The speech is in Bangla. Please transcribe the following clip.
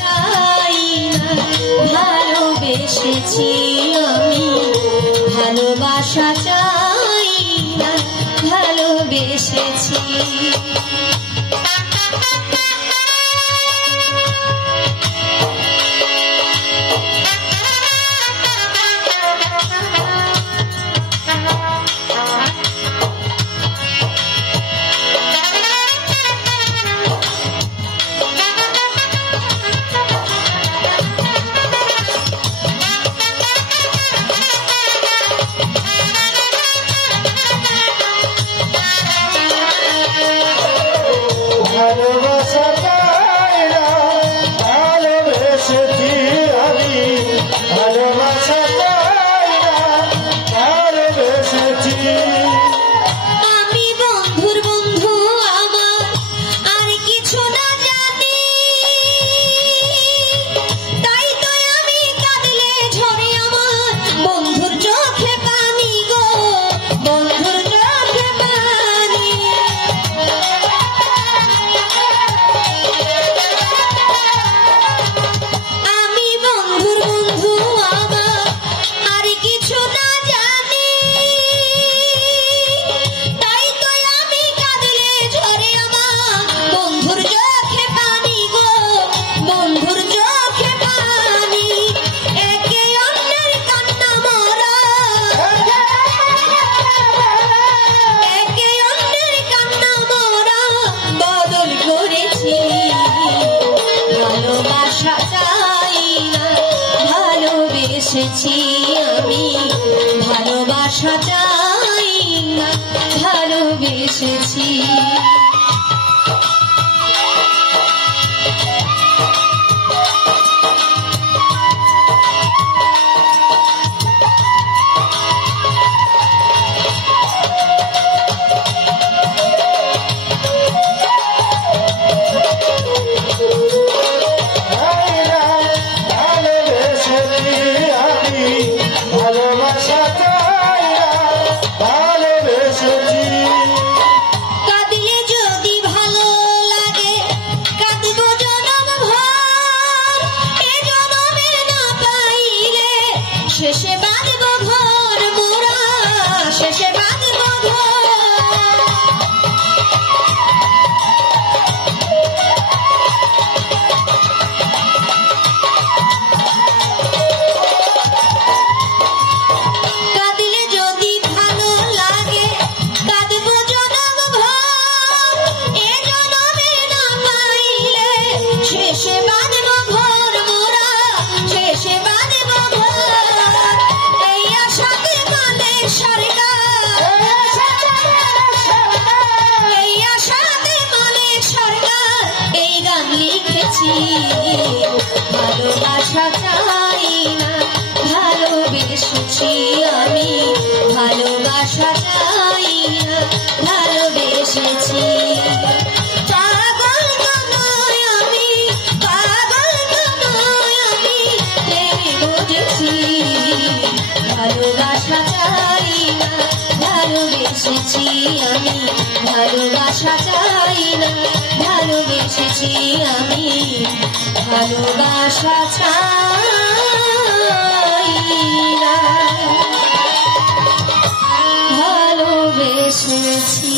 চাই না, ভালোবেসেছি আমি, ভালোবাসা চাই না, ভালোবেসেছি। ভালোবাসা চাই না, ভালোবেসেছি আমি, ভালোবাসা চাই না, ভালোবেসেছি। আমি বন্ধুর বন্ধু আমার, আর কিছু না জানি, তাই তো আমি কাঁদলে ঝরে আমার বন্ধুর চোখে পানি গো, বন্ধুর চোখে পানি। আমি বন্ধুর বন্ধু আমার, আর কিছু না জানি, তাই তো আমি কাঁদলে ঝরে আমার বন্ধুর চোখে পানি গো, বন্ধুর চোখে পানি। একে অন্যের কান্না মরা, একে অন্যের কান্না মরা বদল করেছি। ভালোবাসা চাই না, ভালোবেসেছি আমি, ভালোবাসা চাই না, ভালোবেসেছি। চাই না, ভালোবেসেছি আমি, ভালোবাসা চাই না, ভালোবেসেছি। কাঁদিলে যদি ভালো লাগে কাঁদব জনম ভর, এ জনমে না পাইলে শেষে বাঁধব ঘর মোরা, শেষে বাঁধব ঘর। কাঁদিলে যদি ভালো লাগে কাঁদব জনম ভর, এ জনমে না পাইলে শেষে বাঁধব ঘর মোরা, শেষে বাঁধব ঘর। এই আশাতে মানে সরকার, এই আশাতে মানে সরকার এই গান লিখেছি। ভালোবাসা চাই না, ভালোবেসেছি আমি, ভালোবাসা চাই না, ভালোবেসেছি। পাগল তো নই আমি, পাগল তো নই আমি, প্রেমে বুঝেছি। ভালোবাসা চাই না, ভালোবেসেছি আমি, ভালোবাসা চাই না, ভালোবেসেছি আমি, ভালোবাসা চাই না, ভালোবেসেছি।